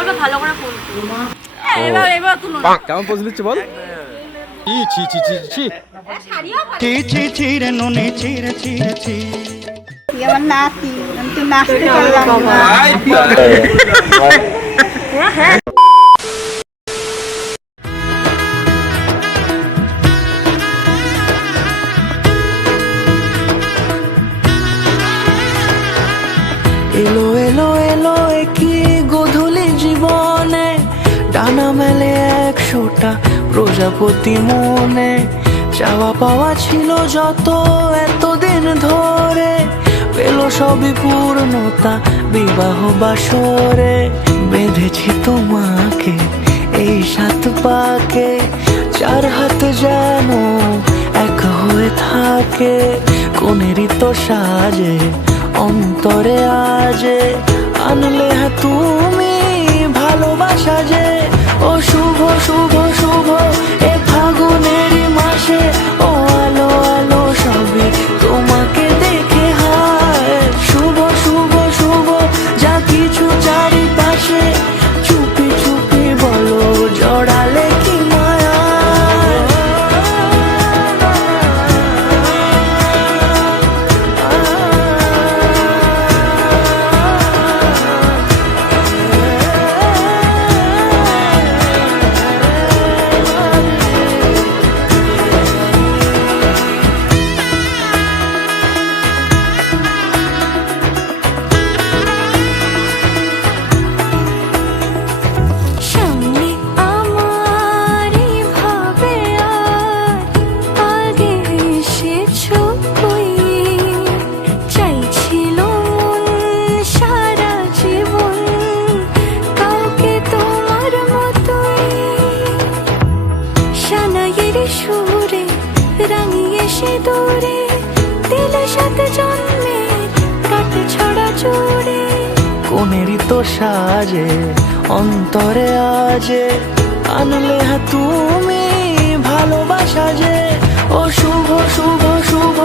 করবে ভালো করে ফোন এবার তুলো কেমন পোজ দিচ্ছে বল? ছি ছি ছি ছি ছি। আমার নাতি আমি তো নাচতে পারলাম না। এলো এলো এলো একই গোধূলি জীবনে, ডানা মেলে 100টা প্রজাপতি মনে। চাওয়া পাওয়া ছিল যত এতদিন ধরে, পেল সবই পূর্ণতা বিবাহ বাসরে। বেঁধেছি তোমাকে এই 7 পাকে, 4 হাত যেন এক হয়ে থাকে। কোনেরই তো সাজে অন্তরে আজে, আনলে হ্যাঁ তুমি ভালোবাসা যে। ও শুভ শুভ শুভ এ ফাগুনেরই মাসে, ও আলো আলো সবই তোমাকে দেখে হায়। শুভ শুভ শুভ যা কিছু চারিপাশে, চুপি চুপি বলো জড়ালে কি মায়া। সামনে আমার ভাবে আর আগে এসেছো কই, চাইছিল মন সারা জীবন কাউকে তোমার মতোই। সানাইয়ের সুরে রাঙিয়ে সে দূরে, দিলে 7 জন্মের কাট ছড়া জুড়ে। কোনেরই তো সাজে অন্তরে আজে, আনলে হ্যাঁ তুমি ভালোবাসা যে। ও শুভ শুভ শুভ